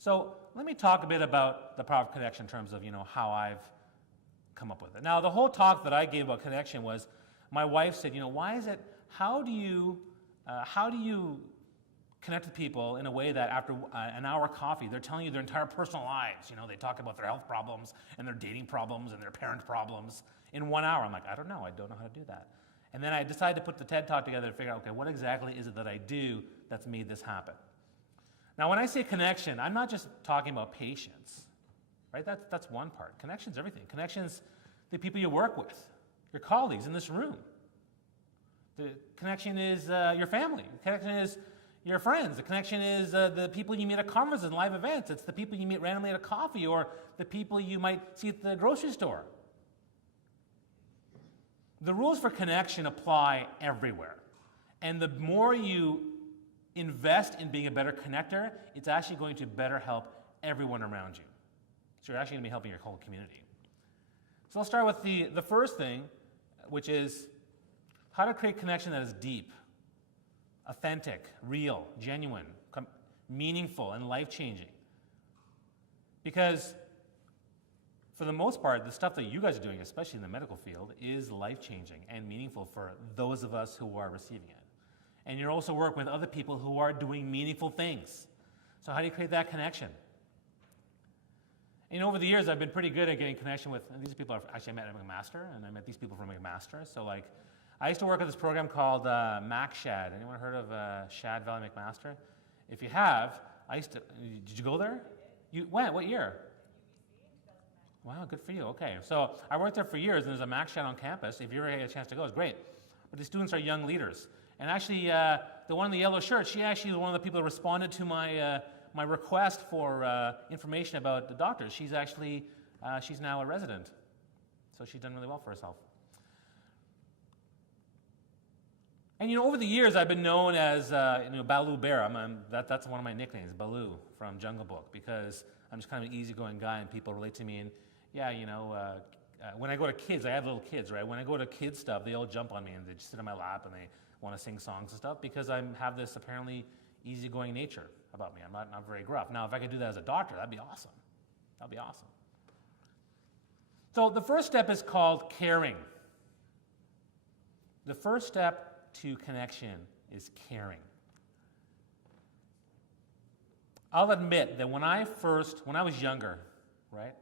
So let me talk a bit about the power of connection in terms of how I've come up with it. Now the whole talk that I gave about connection was, my wife said, why is it? How do you connect with people in a way that after an hour of coffee, they're telling you their entire personal lives? They talk about their health problems and their dating problems and their parent problems in 1 hour. I'm like, I don't know how to do that. And then I decided to put the TED Talk together to figure out, okay, what exactly is it that I do that's made this happen? Now, when I say connection, I'm not just talking about patience, right? That's one part. Connection's everything. Connection's the people you work with, your colleagues in this room. The connection is your family. The connection is your friends. The connection is the people you meet at conferences and live events. It's the people you meet randomly at a coffee, or the people you might see at the grocery store. The rules for connection apply everywhere. And the more you invest in being a better connector, it's actually going to better help everyone around you. So you're actually going to be helping your whole community. So I'll start with the first thing, which is how to create connection that is deep, authentic, real, genuine, meaningful, and life-changing. Because for the most part, the stuff that you guys are doing, especially in the medical field, is life-changing and meaningful for those of us who are receiving it. And you also work with other people who are doing meaningful things. So how do you create that connection? And over the years, I've been pretty good at getting connection with these people. Actually, I met at McMaster, and I met these people from McMaster. So I used to work at this program called MacShad. Anyone heard of Shad Valley McMaster? If you have, did you go there? You went, what year? Wow, good for you. Okay, so I worked there for years, and there's a MacShad on campus. If you ever get a chance to go, it's great. But the students are young leaders. And actually, the one in the yellow shirt, she actually was one of the people that responded to my request for information about the doctors. She's actually, she's now a resident. So she's done really well for herself. And over the years, I've been known as Baloo Bear. That's one of my nicknames, Baloo from Jungle Book, because I'm just kind of an easygoing guy, and people relate to me. And yeah, when I go to kids, I have little kids, right? When I go to kids stuff, they all jump on me and they just sit on my lap and they want to sing songs and stuff, because I have this apparently easygoing nature about me. I'm not very gruff. Now, if I could do that as a doctor, that'd be awesome. That'd be awesome. So the first step is called caring. The first step to connection is caring. I'll admit that when I was younger, right?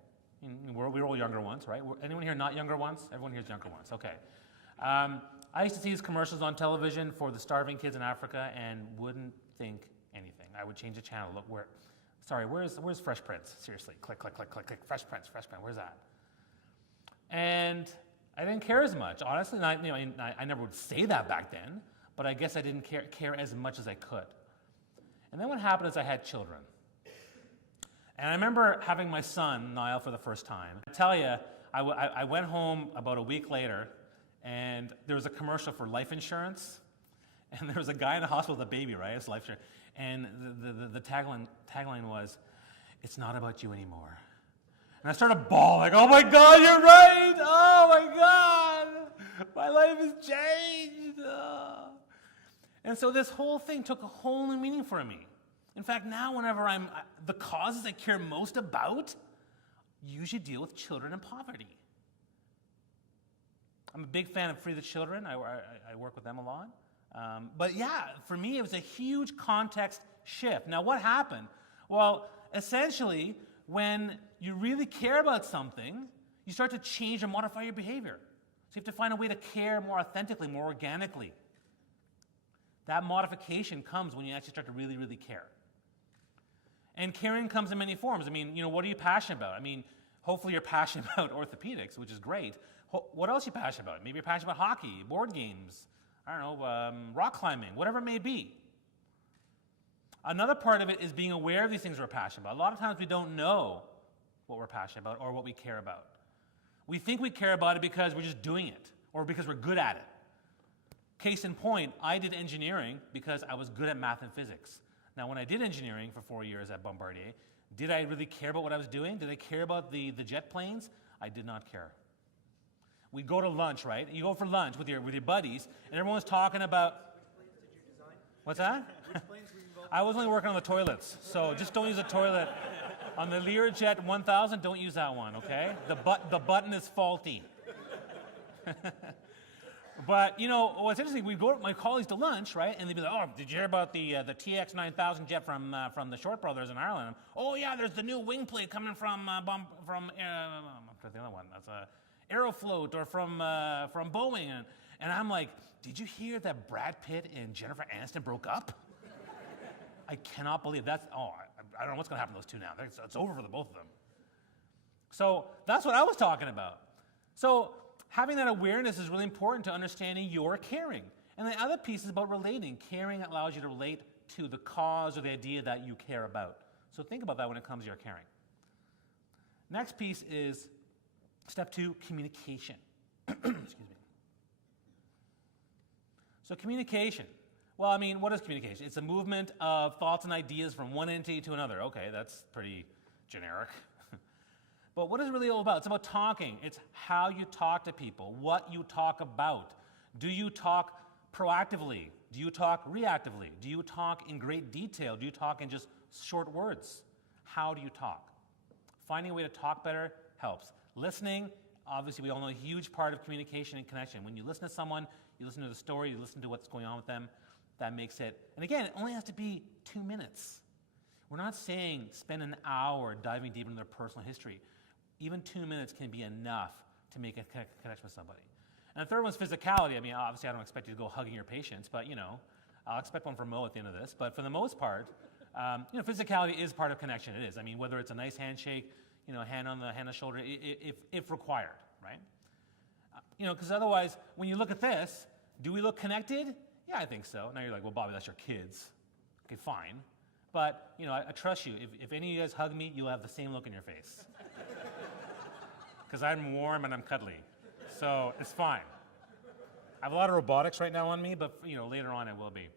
We were all younger once, right? Anyone here not younger once? Everyone here is younger once. Okay. I used to see these commercials on television for the starving kids in Africa and wouldn't think anything. I would change the channel. Look, where's Fresh Prince? Seriously, click, click, click, click, click. Fresh Prince, where's that? And I didn't care as much, honestly. I never would say that back then, but I guess I didn't care as much as I could. And then what happened is I had children. And I remember having my son, Niall, for the first time. I tell you, I went home about a week later, and there was a commercial for life insurance. And there was a guy in the hospital with a baby, right? It's life insurance. And the tagline was, "It's not about you anymore." And I started bawling, "Oh my God, you're right! Oh my God! My life has changed!" And so this whole thing took a whole new meaning for me. In fact, now whenever the causes I care most about usually deal with children in poverty. I'm a big fan of Free the Children. I work with them a lot. But yeah, for me, it was a huge context shift. Now, what happened? Well, essentially, when you really care about something, you start to change and modify your behavior. So you have to find a way to care more authentically, more organically. That modification comes when you actually start to really, really care. And caring comes in many forms. What are you passionate about? Hopefully you're passionate about orthopedics, which is great. What else are you passionate about? Maybe you're passionate about hockey, board games, rock climbing, whatever it may be. Another part of it is being aware of these things we're passionate about. A lot of times we don't know what we're passionate about or what we care about. We think we care about it because we're just doing it or because we're good at it. Case in point, I did engineering because I was good at math and physics. Now, when I did engineering for 4 years at Bombardier, did I really care about what I was doing? Did I care about the jet planes? I did not care. We'd go to lunch, right? You go for lunch with your buddies, and everyone's talking about... Which planes did you design? What's that? Which planes were you involved I was only working on the toilets, so just don't use the toilet. On the Learjet 1000, don't use that one, okay? The button is faulty. But, what's interesting, we go with my colleagues to lunch, right? And they'd be like, oh, did you hear about the TX 9000 jet from the Short Brothers in Ireland? Oh, yeah, there's the new wing plate coming from the other one. That's Aeroflot or from Boeing. And I'm like, did you hear that Brad Pitt and Jennifer Aniston broke up? I cannot believe that's, I don't know what's going to happen to those two now. It's over for the both of them. So that's what I was talking about. So having that awareness is really important to understanding your caring. And the other piece is about relating. Caring allows you to relate to the cause or the idea that you care about. So think about that when it comes to your caring. Next piece is step 2, communication. Excuse me. So communication. Well, what is communication? It's a movement of thoughts and ideas from one entity to another. Okay, that's pretty generic. But what is it really all about? It's about talking. It's how you talk to people, what you talk about. Do you talk proactively? Do you talk reactively? Do you talk in great detail? Do you talk in just short words? How do you talk? Finding a way to talk better helps. Listening, obviously we all know a huge part of communication and connection. When you listen to someone, you listen to the story, you listen to what's going on with them, that makes it, and again, it only has to be 2 minutes. We're not saying spend an hour diving deep into their personal history. Even 2 minutes can be enough to make a connection with somebody. And the third one's physicality. Obviously I don't expect you to go hugging your patients, but I'll expect one from Mo at the end of this. But for the most part, physicality is part of connection. It is. Whether it's a nice handshake, hand on the shoulder, if required, right? Because otherwise, when you look at this, do we look connected? Yeah, I think so. Now you're like, well, Bobby, that's your kids. Okay, fine. But, I trust you. If any of you guys hug me, you'll have the same look in your face. Because I'm warm and I'm cuddly. So it's fine. I have a lot of robotics right now on me, but, later on it will be.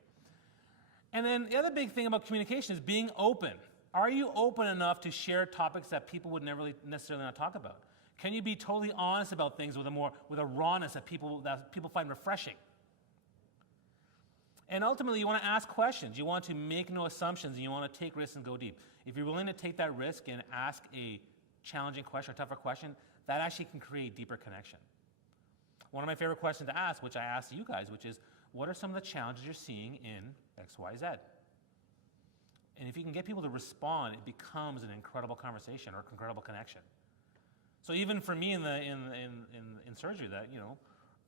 And then the other big thing about communication is being open. Are you open enough to share topics that people would never really necessarily not talk about? Can you be totally honest about things with a rawness that people find refreshing? And ultimately, you want to ask questions. You want to make no assumptions, and you want to take risks and go deep. If you're willing to take that risk and ask a challenging question, a tougher question, that actually can create deeper connection. One of my favorite questions to ask, which I asked you guys, which is, what are some of the challenges you're seeing in X, Y, Z? And if you can get people to respond, it becomes an incredible conversation or an incredible connection. So even for me in surgery, that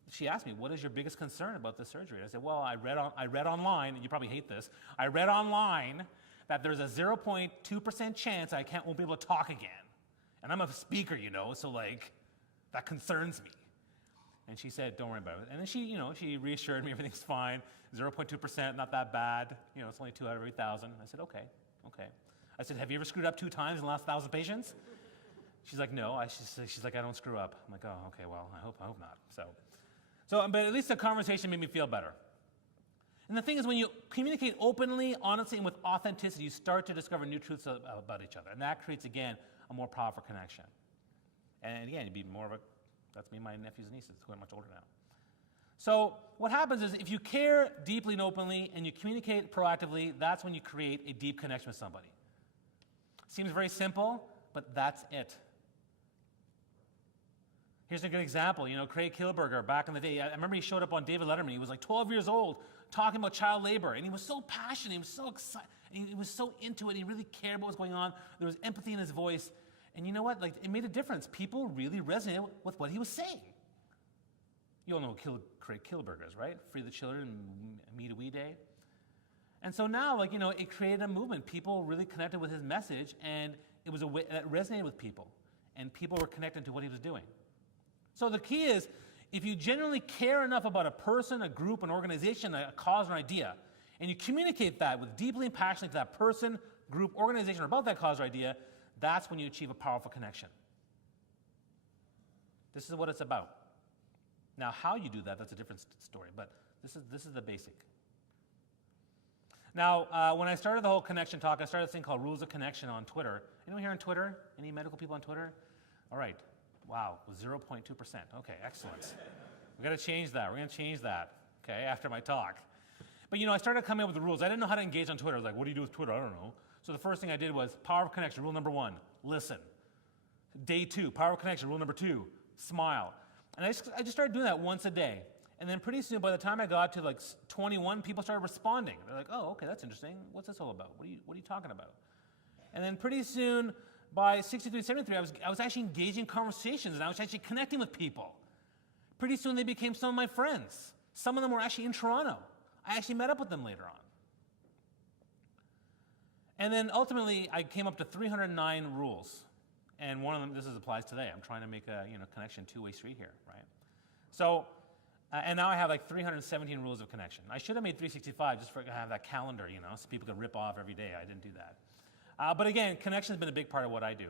she asked me, what is your biggest concern about this surgery? I said, well, I read online, and you probably hate this, I read online that there's a 0.2% chance I won't be able to talk again. And I'm a speaker, so that concerns me. And she said, don't worry about it. And then she reassured me everything's fine, 0.2%, not that bad, it's only 2 out of every 1,000. I said, okay. I said, have you ever screwed up 2 times in the last 1,000 patients? She's like, no. She's like, I don't screw up. I'm like, oh, okay, well, I hope not. But at least the conversation made me feel better. And the thing is, when you communicate openly, honestly, and with authenticity, you start to discover new truths about each other. And that creates, again, a more powerful connection. And again, you'd be more of that's me and my nephews and nieces, who are much older now. So what happens is, if you care deeply and openly, and you communicate proactively, that's when you create a deep connection with somebody. Seems very simple, but that's it. Here's a good example. Craig Kilberger, back in the day, I remember he showed up on David Letterman. He was like 12 years old, talking about child labor, and he was so passionate, he was so excited, he was so into it, he really cared about what was going on. There was empathy in his voice, and you know what? It made a difference. People really resonated with what he was saying. You all know who Craig Kilberger is, right? Free the Children, Me to We Day. And so now, it created a movement. People really connected with his message, and it was a way that resonated with people, and people were connected to what he was doing. So the key is, if you genuinely care enough about a person, a group, an organization, a cause, or idea, and you communicate that with deeply and passionately to that person, group, organization, or about that cause or idea, that's when you achieve a powerful connection. This is what it's about. Now, how you do that, that's a different story, but this is the basic. Now, when I started the whole connection talk, I started this thing called Rules of Connection on Twitter. Anyone here on Twitter? Any medical people on Twitter? All right. Wow, 0.2%. Okay, excellent. We've got to change that. We're going to change that, okay, after my talk. But I started coming up with the rules. I didn't know how to engage on Twitter. I was like, what do you do with Twitter? I don't know. So the first thing I did was power of connection, rule number 1, listen. Day 2, power of connection, rule number 2, smile. And I just started doing that once a day. And then pretty soon, by the time I got to like 21, people started responding. They're like, oh, okay, that's interesting. What's this all about? What are you talking about? And then pretty soon, by 63, 73, I was actually engaging conversations, and I was actually connecting with people. Pretty soon, they became some of my friends. Some of them were actually in Toronto. I actually met up with them later on. And then ultimately, I came up to 309 rules. And one of them, this applies today. I'm trying to make a connection, two-way street here, right? So, and now I have like 317 rules of connection. I should have made 365 just to have that calendar, so people could rip off every day. I didn't do that. But again, connection has been a big part of what I do.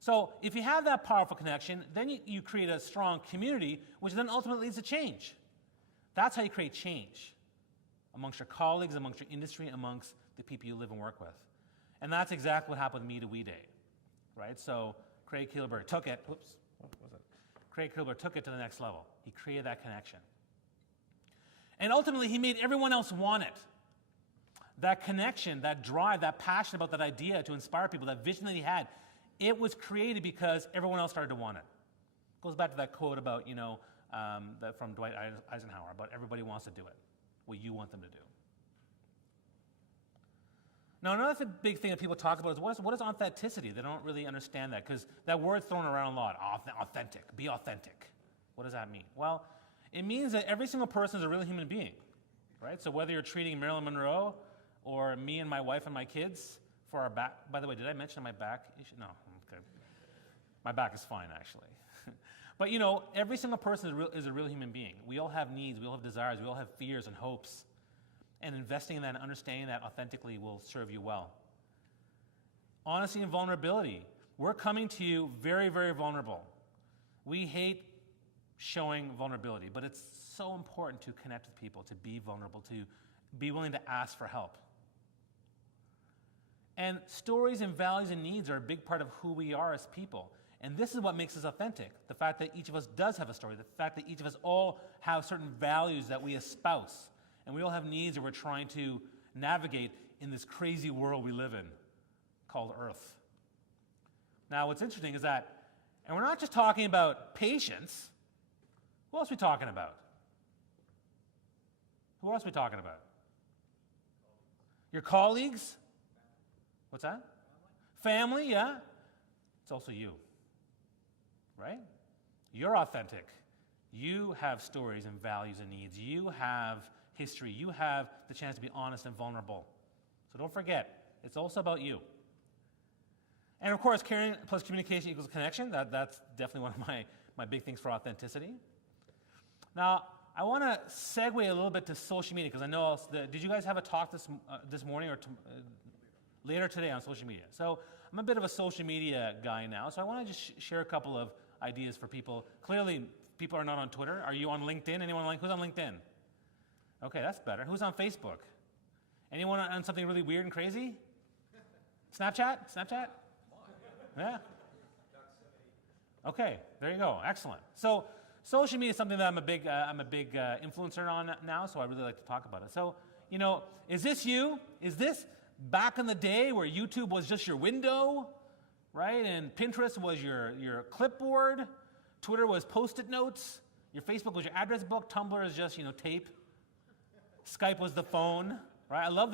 So if you have that powerful connection, then you create a strong community, which then ultimately leads to change. That's how you create change amongst your colleagues, amongst your industry, amongst the people you live and work with. And that's exactly what happened with Me to We Day, right? So Craig Kilberg took it, Craig Kilberg took it to the next level. He created that connection. And ultimately, he made everyone else want it. That connection, that drive, that passion about that idea to inspire people, that vision that he had, it was created because everyone else started to want it. Goes back to that quote about, from Dwight Eisenhower, about everybody wants to do it, what you want them to do. Now, another big thing that people talk about is what is authenticity? They don't really understand that because that word's thrown around a lot. Authentic, be authentic. What does that mean? Well, it means that every single person is a real human being, right? So whether you're treating Marilyn Monroe or me and my wife and my kids for our back. By the way, did I mention my back issue? No, okay. My back is fine, actually. But every single person is a real human being. We all have needs, we all have desires, we all have fears and hopes. And investing in that and understanding that authentically will serve you well. Honesty and vulnerability. We're coming to you very, very vulnerable. We hate showing vulnerability, but it's so important to connect with people, to be vulnerable, to be willing to ask for help. And stories and values and needs are a big part of who we are as people. And this is what makes us authentic. The fact that each of us does have a story, the fact that each of us all have certain values that we espouse. And we all have needs that we're trying to navigate in this crazy world we live in called Earth. Now, what's interesting is that, and we're not just talking about patients. Who else are we talking about? Who else are we talking about? Your colleagues? What's that? Family, yeah. It's also you, right? You're authentic. You have stories and values and needs. You have history. You have the chance to be honest and vulnerable. So don't forget, it's also about you. And of course, caring plus communication equals connection. That's definitely one of my big things for authenticity. Now, I want to segue a little bit to social media because I know, did you guys have a talk this morning or later today on social media? So I'm a bit of a social media guy now, so I want to just share a couple of ideas for people. Clearly, people are not on Twitter. Are you on LinkedIn? Who's on LinkedIn? Okay, that's better. Who's on Facebook? Anyone on something really weird and crazy? Snapchat? Yeah? Okay, there you go. Excellent. So social media is something that I'm a big influencer on now, so I really like to talk about it. So, is this you? Is this back in the day where YouTube was just your window, right? And Pinterest was your clipboard. Twitter was Post-it notes. Your Facebook was your address book. Tumblr is just, tape. Skype was the phone, right? I love this.